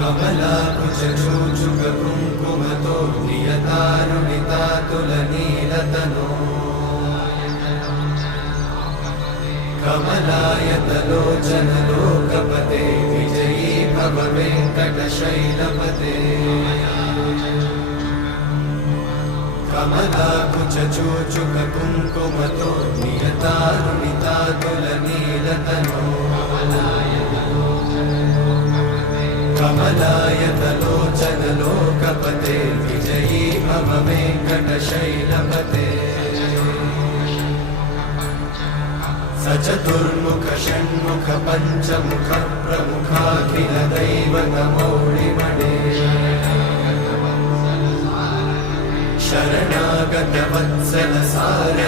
कमलाकुचूचुककुङ्कुमतो नियतारुणितातुलनीलतनो कमलायतलोचनलोकपते विजयी भव वेङ्कटशैलपते कमलाकुचूचुककुङ्कुमतो नियतारुणितातुलनीलतनो कमलायतलोचनलोकपते विजयी भव वेङ्कटशैलपते सचतुर्मुख षण्मुख पञ्चमुख प्रमुखाखिलदैवतमौलिमणे शरणागतवत्सल सार